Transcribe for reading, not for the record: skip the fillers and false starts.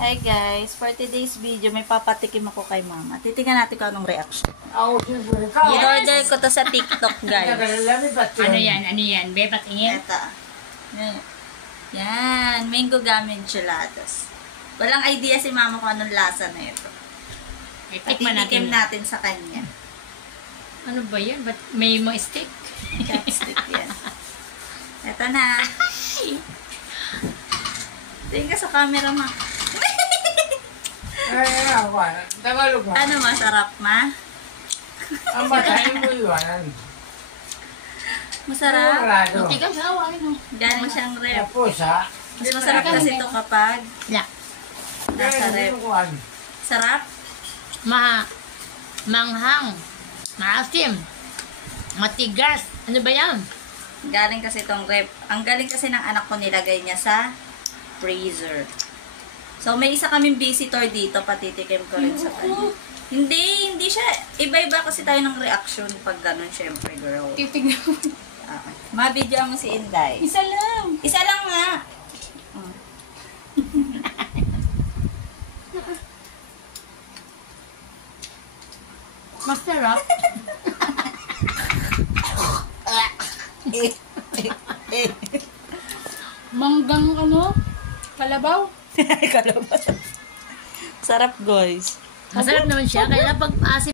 Hi guys, for today's video, may papatikim ako kay mama. Titingnan natin kung anong reaction. I-order ko to sa TikTok, guys. Ano yan? Ano yan? Be, patingin? Ito. Yan. Mango gum enchiladas. Walang idea si mama kung anong lasa na ito. Tikman Patikim natin. natin sa kanya. Ano ba yan? Ba't may mga stick? Chopstick yan. Ito na. Tingin ka sa camera, ma. Ano, masarap, ma? Ang batayin mo yun. Masarap. Tigas, hawa. Galing siyang rep. Tapos ha. Mas masarap kasi ito kapag Yeah. nasa rep. Sarap? Manghang. Maasim. Matigas. Ano ba yan? Galing kasi itong rep. Ang galing kasi ng anak ko nilagay niya sa freezer. So, may isa kaming visitor dito. Patitikim ko rin sa kanya. Hindi siya. Iba-iba kasi tayo ng reaction pag ganun, syempre, girl. Titignan mo. Okay. Mabidyo mo si Inday. Isa lang. Isa lang nga. Masarap. Manggang ano? Kalabaw. Sarap, guys. Masarap naman siya. Kaya pag asim